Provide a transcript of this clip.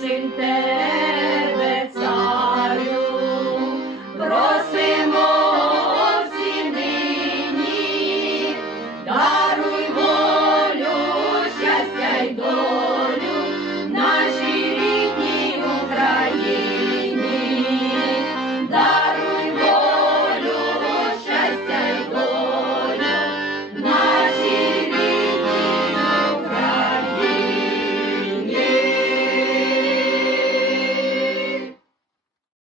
sing there.